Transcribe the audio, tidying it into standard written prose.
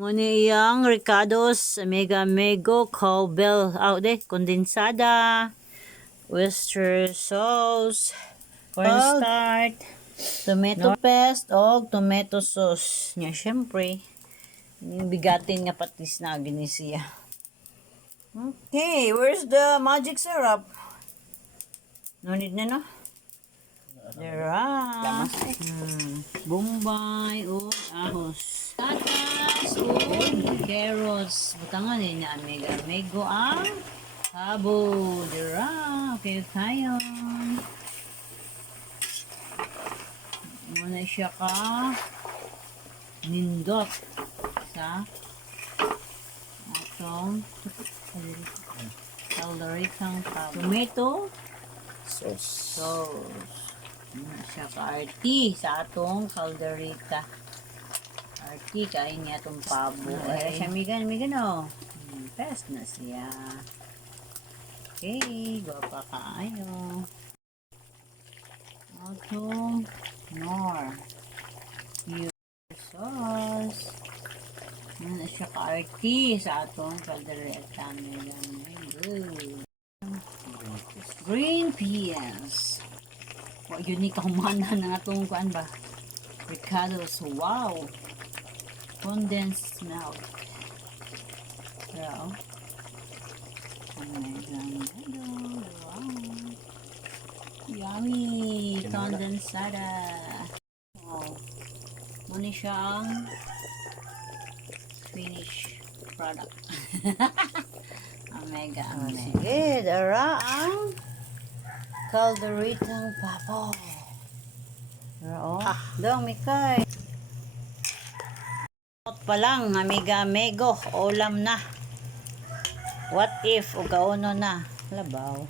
Muna iyang Ricardo's Mega Mego Cowbell out kondensada, oyster sauce, cornstarch, tomato paste o tomato sauce nya. Syempre yung bigatin nga patis na gini siya. Okay, where's the magic syrup? No need na, no? There are Bombay o ahos, tatas o carrots. Butangan ni na Mega Mego ang habo. There are okay tayo. Muna siya ka nindot sa atong calderitang tomato sauce. Muna siya ka arti sa atong calderita. Arti kain niya itong pabo. Ay siya migan o. Fast na siya. Okay, guwapa kaayo. Atong nor sauce. Muna siya ka-arti sa atong caldereta. Good. Green peas. Unique kahumana na atong kuan ba? Ricardo's. Wow. Condensed milk. Wow. Wow. Yummy. Condensada. Wow. Muna siya ang finished product. Omega. Sige, dara ang calderitang pabo. Dong mikay. Pa lang, amiga mego, ulam na. What if, o kauno na. Labaw.